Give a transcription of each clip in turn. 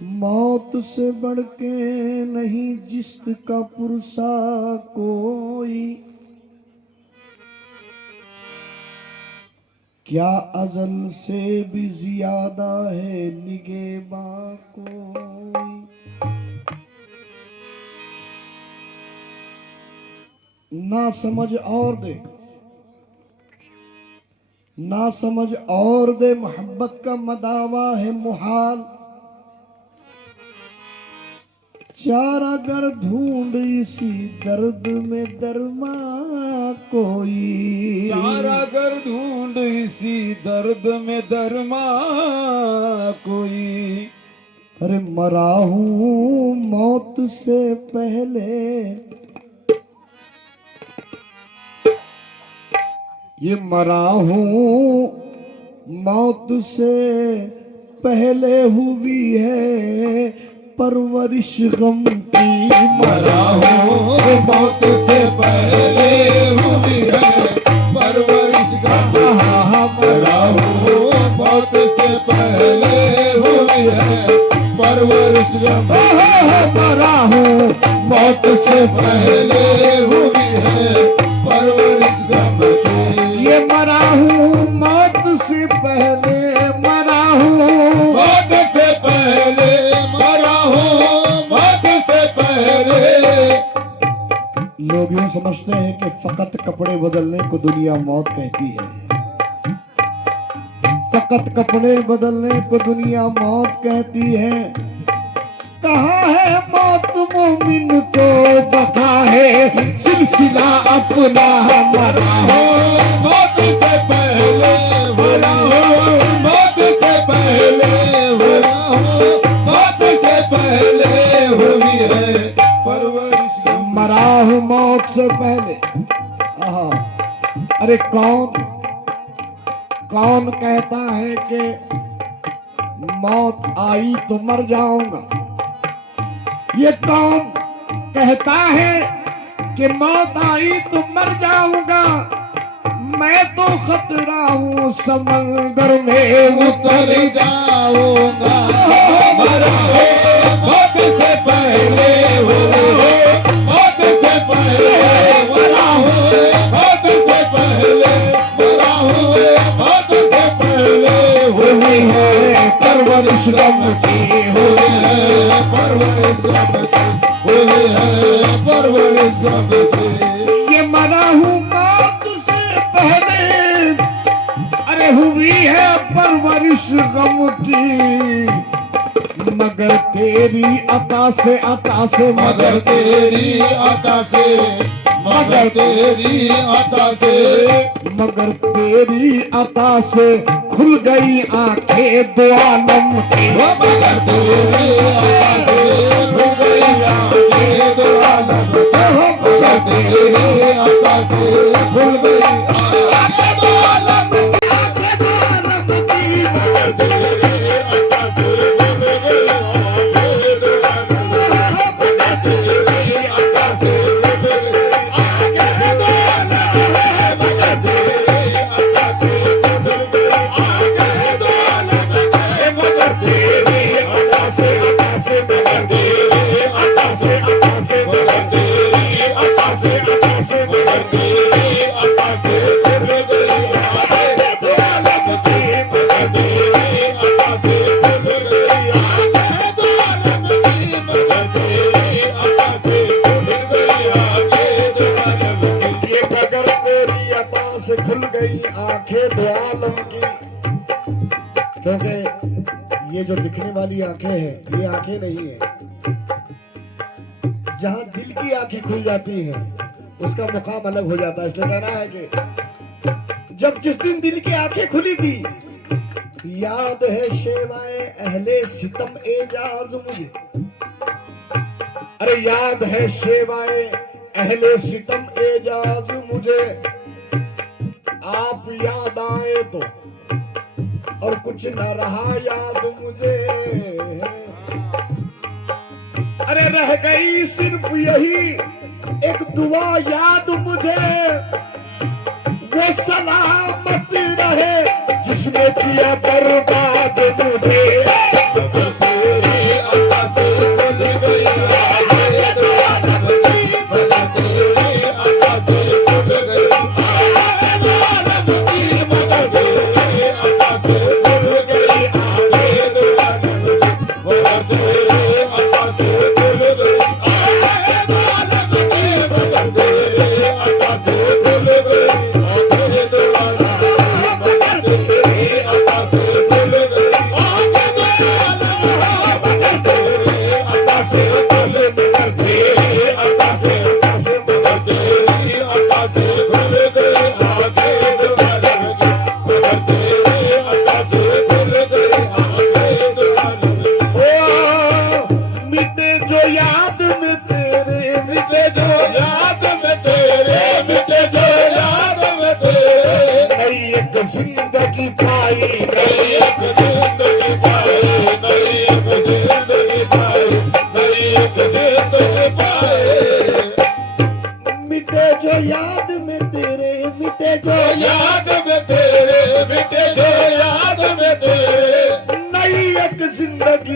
मौत से बढ़ के नहीं जिसका पुरसा कोई, क्या अजल से भी ज्यादा है निगेबा कोई। ना समझ और दे, ना समझ और दे, मोहब्बत का मदावा है मुहाल। चार अगर ढूंढ इसी दर्द में दरमा कोई, चार अगर ढूंढ इसी दर्द में दरमा कोई। अरे मरा हूं मौत से पहले, ये मरा हूं मौत से पहले हुई है परवरिश गम की। मरा हूं मौत से पहले हुई है परवरिश गम की। मरा हूं मौत से पहले हुई है परवरिश गम की। मरा हूं मौत से पहले हुई है परवरिश गम की। ये मरा हूं मौत से पहले, मरा हूं मौत से पहले, मरा हूं मौत से पहले। लोग यूं समझते हैं कि फकत कपड़े बदलने को दुनिया मौत कहती है। फकत कपड़े बदलने को दुनिया मौत कहती है। कहाँ है मौत मोमिन को बका है सिलसिला अपना। मरा हूं मौत से पहले, मरा हूं मौत से पहले, मरा हूं मौत से पहले हुई है परवरिश गम की। मरा हूं मौत से पहले। अरे कौन कौन कहता है कि मौत आई तो मर जाऊंगा। ये कौन कहता है कि मौत आई तो मर जाऊंगा। मैं तो खतरा हूं समंदर में उतर जाऊंगा। मरा हूं मौत से पहले, मरा हूं मौत से पहले, मरा हूं मौत से पहले, मरा हूं मौत से पहले हुई है परवरिश गम की। हुई है परवरिश गम की, हुई है परवरिश गम की। ये मरा हूं मौत से पहले, अरे हुई है परवरिश गम की। मगर तेरी अता से, अता से, मगर तेरी अता से, मगर तेरी अता से, मगर तेरी अता से खुल गई आंखें दो आलम की। मगर तेरी अता से खुल गई आंखें दो आलम की। मगर तेरी अता से खुल गई आंखें दो आलम की। आंखें दो आलम की। मगर तेरी अता से खुल गई आंखें दो आलम की। मगर तेरी अता से खुल गई आंखें दो आलम की। मगर तेरी अता से खुल गई आंखें दो आलम की। मगर तेरी अता से, अता से, मगर तेरी अता से, अता से, मगर तेरी अता से, अता से, मगर तेरी अता से खुल गई आंखें दो आलम की। मगर तेरी अता से खुल गई आंखें दो आलम की। मगर तेरी अता से खुल गई आंखें दो आलम की। ये मगर तेरी अता से खुल गई आंखें दो आलम की। क्योंकि ये जो दिखने वाली आंखें हैं, ये आंखें नहीं है। जहां दिल की आंखें खुल जाती हैं उसका मुकाम अलग हो जाता है। इसलिए कहना है कि जब जिस दिन दिल की आंखें खुली थी, याद है शेवाए अहले सितम एजाज मुझे। अरे याद है शेवाए अहले सितम एजाज मुझे। आप याद आए तो और कुछ न रहा याद मुझे। अरे रह गई सिर्फ यही एक दुआ याद मुझे। वो सलामत रहे जिसने किया बर्बाद मुझे। मगर तेरी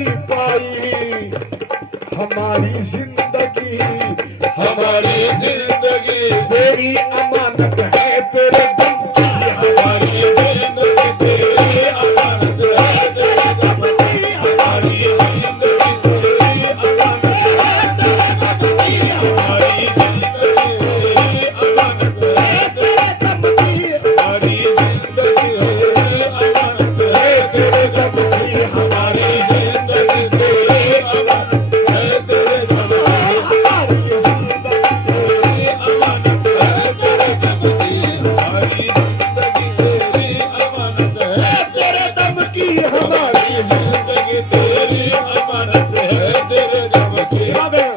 तेरी पाई हमारी जिंदगी हमारी जिंदगी तेरी अमानत है तेरे दम की हमारी जिंदगी तेरी अमानत है तेरे दम की हमारी जिंदगी तेरी अमानत है तेरे दम की हमारी जिंदगी तेरी अमानत है तेरे दम की हमारी जिंदगी तेरी अमानत है तेरे दम की हमारी जिंदगी तेरी अमानत है तेरे दम हमारी जिंदगी अमानत है तेरे दम की हमारी जिंदगी तेरी अमानत है तेरे दम की हमारी जिंदगी तेरी अमानत है तेरे दम की याद है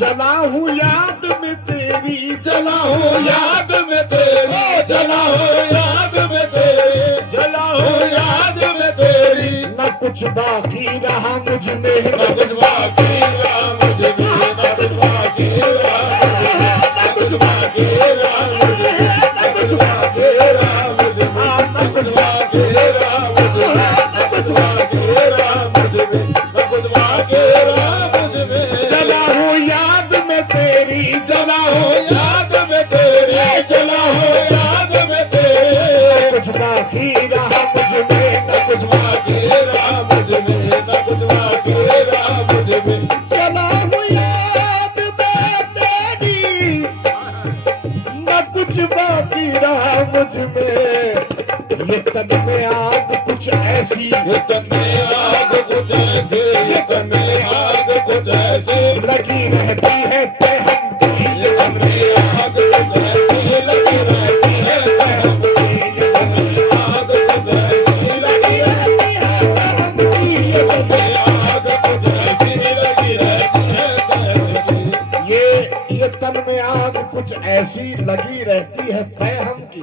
जला हूँ याद में तेरी जला हो याद में तेरी जला हो याद में तेरी जला हो याद में तेरी न कुछ बाकी रहा मुझ में न कुछ बाकी रहा मुझे भी न कुछ बाकी रहा न कुछ बाकी रहा मुझे न कुछ बाकी रहा मुझे न कुछ बाकी रहा मुझे न कुछ बाकी रहा मुझे न कुछ बाकी रहा मुझे जला हूँ याद में तेरी जला हो याद में तेरी जला हो याद में तेरी कुछ बाकी रहा मुझ में न कुछ बाकी रहा मुझे न कुछ बाकी रहा मुझे जला हूँ याद में तेरी न कुछ बाकी रहा मुझ में ये तन में आग कुछ ऐसी ये तन में आग कुछ ऐसे ये तन में आग कुछ ऐसे लगी रहती है पे हम की ये तन में आग कुछ ऐसे लगी रहती है हम ये तन में आग कुछ ऐसी लगी रहती है हम ये तन में आग कुछ ऐसी लगी रहती है ये तन में आग कुछ ऐसी लगी रहती है पे हम की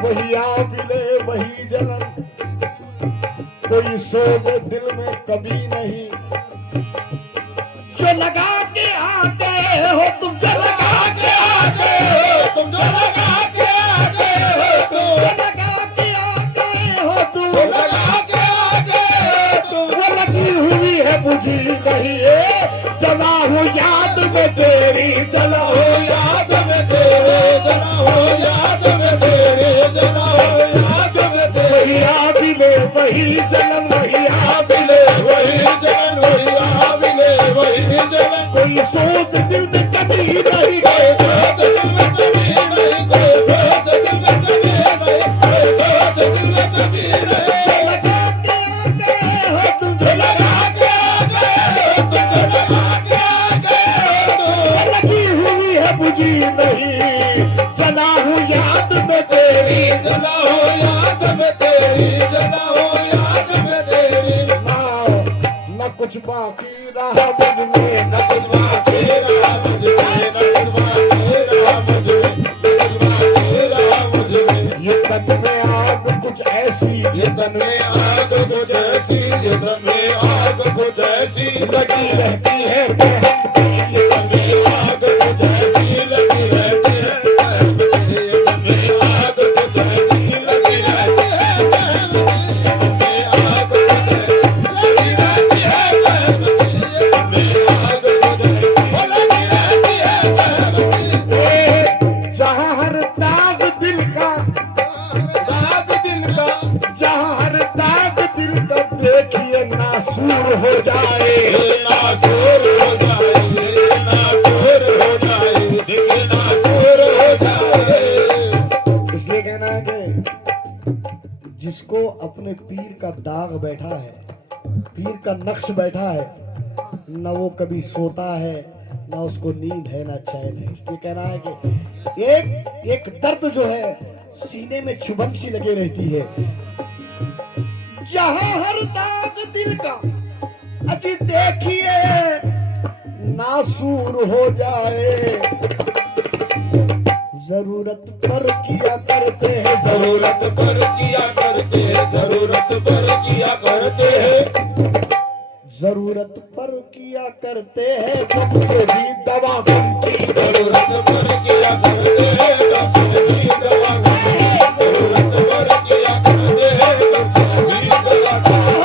वही आग मिले वही जलन कोई सोच दिल में कभी नहीं जो लगा के आते हो तुम जो लगा के आते हो तुम जो लगा के आते हो जो लगा के आते हो तुम तुम लगा के आते हो तुम वो लगी हुई है बुझी नहीं है जला हूँ याद में तेरी जला हो याद में तेरे जला हो याद में तेरे जला हो याद में तेरे वही आबिले वही जलन वही आबिले वही जलन वही आबिले वही जलन कोई सोच दिल में कभी नहीं कोई सोच दिल में कभी नहीं कोई सोच दिल में कभी नहीं कोई सोच दिल में कभी नहीं लगा के आते हो तुम जो लगा के आते हो तुम जो लगा के आते हो तुम लगी हुई है बुझी नहीं जला हूँ याद में तेरी जला हो याद में तेरी जला हो याद में तेरी न कुछ बाकी रहा मुझ में न कुछ बाकी रहा मुझे न कुछ बाकी रहा मुझे न कुछ बाकी रहा मुझे ये तन में आग कुछ ऐसी ये तन में आग कुछ ऐसी ये तन में आग कुछ ऐसी लगी रहती है पे हम की ये तन में आग कुछ ऐसी लगी रहती है ये तन में आग कुछ ऐसी लगी रहती है ये तन में आग कुछ ऐसी लगी रहती है ये तन में आग कुछ ऐसी लगी रहती है जहाँ हर दाग दिल का दाग दिल का जहाँ हर दाग दिल का देखिए नासूर हो जाए नासूर हो जाए नासूर हो जाए देखिए नासूर हो जाए इसलिए कहना है कि जिसको अपने पीर का दाग बैठा है पीर का नक्श बैठा है न वो कभी सोता है न उसको नींद है न चैन है इसलिए कहना है कि एक दर्द जो है सीने में चुभन सी लगे रहती है जहां हर दाग दिल का अजी देखिए नासूर हो जाए जरूरत पर किया करते हैं जरूरत पर किया करते हैं जरूरत पर किया करते हैं जरूरत पर किया करते हैं कम से भी दवा कम की जरूरत पर किया करते हैं कम से भी दवा कम की जरूरत पर किया करते हैं कम से भी दवा कम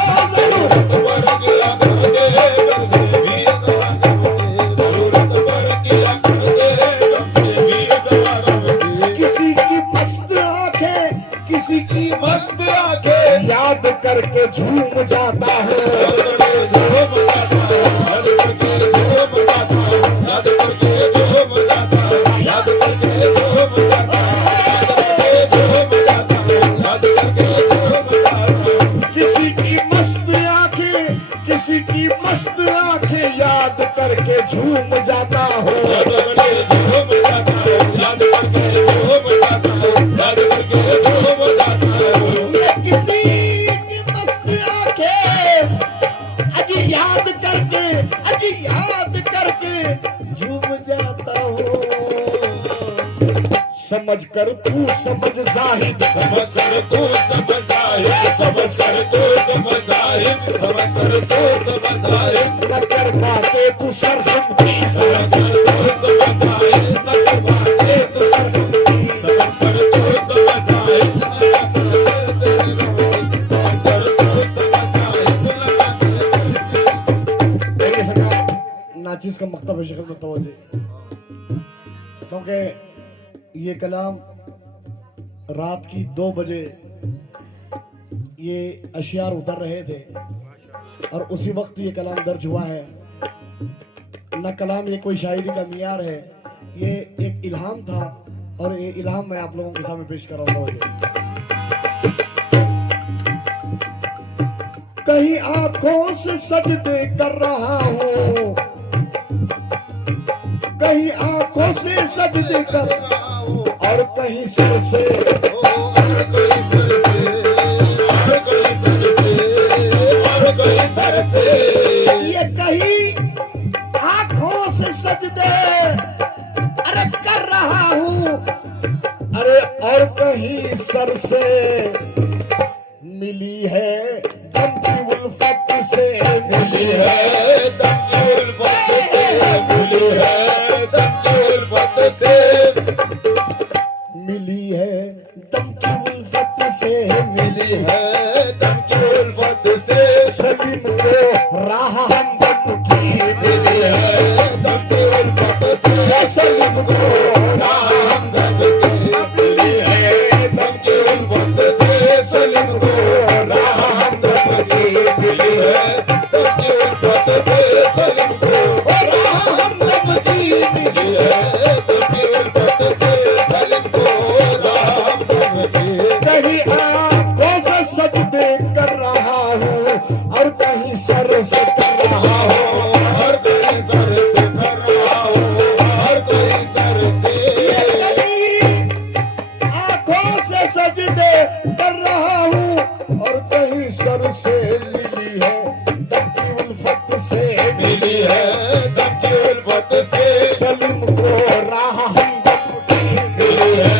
जाता हूँ। याद करके झूम जाता, याद करके झूम जाता, याद करके झूम जाता, याद करके झूम जाता, याद करके झूम जाता, याद करके झूम जाता। किसी की मस्त आंखें, किसी की मस्त आंखें याद करके झूम जाता हूँ। याद करके झूम जाता, याद करके झूम जाता, याद करके झूम जाता। ये किसी की मस्त आंखें अजी याद करके, अजी याद करके झूम जाता हूँ। समझ कर तू समझ जाहिद, समझ कर तू समझ आए, समझ कर तू समझ आए, समझ कर तू समझ आए, न कर पाते तू सरहम की, समझ कर तू समझ आए, न कर पाए तू सरहम की। समझ कर तू समझ आए, समझ कर तू समझ आए। देखिए सरकार, नाचिस का मकतब है शक्ल में तवज्जो, क्योंकि ये कलाम रात की 2 बजे ये अशियार उतर रहे थे और उसी वक्त ये कलाम दर्ज हुआ है। न कलाम ये कोई शायरी का मियार है, ये एक इल्हाम था और ये इल्हाम मैं आप लोगों के सामने पेश कर रहा हूँ। कहीं आंखों से सजदे कर रहा हूँ, कहीं आंखों से सजदे कर और कहीं सिर से, और कोई सर से, और कोई सर से, और कोई सर से, ये कहीं आंखों से सजदे अरे कर रहा हूँ, अरे और कहीं सर से मिली है दम की उल्फत से, मिली है दम की उल्फत से, मिली है दम की उल्फत से, मिली है दम की उल्फत से, मिली है दम की उल्फत से, सलीम को राह हमदम की, मिली है दम की उल्फत से, सलीम को राह हमदम की, मिली है दम की उल्फत से, सलीम को राह हमदम की, मिली है दम की उल्फत से, सलीम को राह हमदम की, मिली है दम की उल्फत से, सलीम को राह हमदम की। कहीं आंखों से सजदे कर रहा हूँ और कहीं सर से कर रहा हूँ। हर कोई सर से कर रहा हूँ, हर कोई सर से, कहीं आंखों से सजदे कर रहा हूँ और कहीं सर से मिली है दम की उल्फत से, मिली है दम की उल्फत से, सलीम को राह हमदम की, मिली है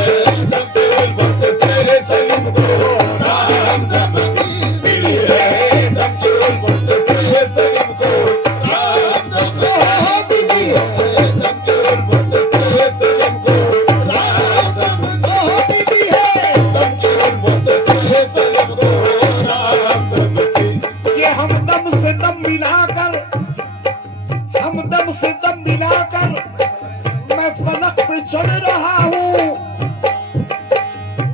दम की उल्फत से, सलीम को राह हमदम की, मिली है दम की उल्फत से, सलीम को राह हमदम की, मिली है दम की उल्फत से, सलीम को राह हमदम की, मिली है दम की उल्फत से, सलीम को राह हमदम की। ये हमदम से दम मिलाकर, हमदम से दम मिलाकर मैं फलक पे चढ़ रहा हूँ।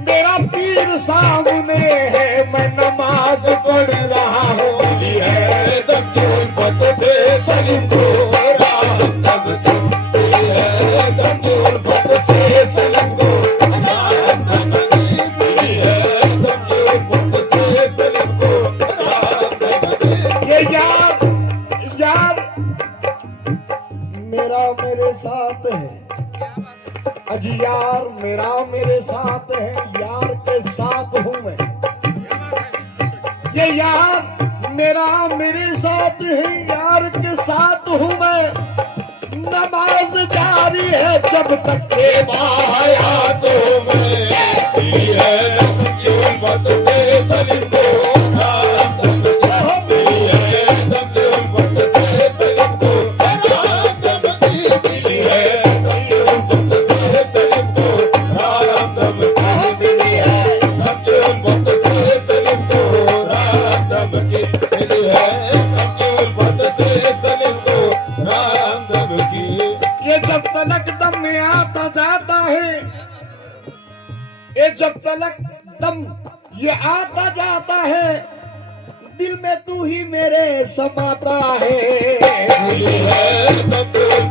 मेरा पीर सामने है, मैं नमाज पढ़ रहा हूँ। मिली है दम की उल्फत से, सलीम को राह हमदम की, मिली है दम की उल्फत से, सलीम को राह हमदम की, मिली है दम की उल्फत से, सलीम को राह हमदम की। ये यार यार मेरा मेरे साथ है, अजी यार मेरा मेरे साथ है, यार के साथ हूँ मैं। ये यार मेरा मेरे साथ है, यार के साथ हूँ मैं। नमाज जारी है जब तक के हयातों में, मिली है दम की उल्फत से, सलीम को राह हमदम की, मिली है दम की उल्फत से, सलीम को राह हमदम की, मिली है दम की उल्फत से, सलीम को राह हमदम की, मिली है दम की उल्फत से, सलीम को राह हमदम की, मिली है दम की उल्फत से, सलीम को राह हमदम की। ये जब तलक दम में आता जाता है, ये जब तलक दम ये आता जाता है, दिल में तू ही मेरे समाता है खुली है तब तो